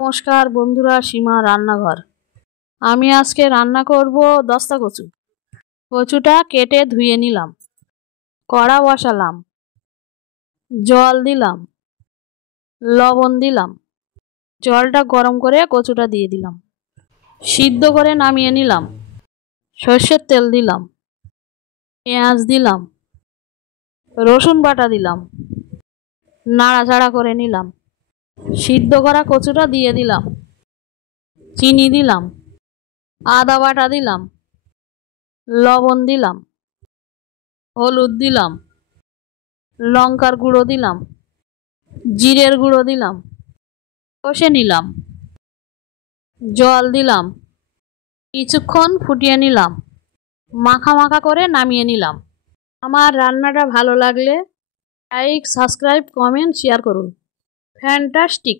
নমস্কার বন্ধুরা, সীমা রান্নাঘর। আমি আজকে রান্না করব দস্তা কচু। কচুটা কেটে ধুয়ে নিলাম, কড়া বসালাম, জল দিলাম, লবণ দিলাম। জলটা গরম করে কচুটা দিয়ে দিলাম, সিদ্ধ করে নামিয়ে নিলাম। সর্ষের তেল দিলাম, পেঁয়াজ দিলাম, রসুন বাটা দিলাম, নাড়াচাড়া করে নিলাম। সিদ্ধ করা কচুটা দিয়ে দিলাম, চিনি দিলাম, আদা বাটা দিলাম, লবণ দিলাম, হলুদ দিলাম, লঙ্কার গুঁড়ো দিলাম, জিরের গুঁড়ো দিলাম, কষে নিলাম। জল দিলাম, কিছুক্ষণ ফুটিয়ে নিলাম, মাখা মাখা করে নামিয়ে নিলাম। আমার রান্নাটা ভালো লাগলে লাইক, সাবস্ক্রাইব, কমেন্ট, শেয়ার করুন। ফ্যান্টাস্টিক।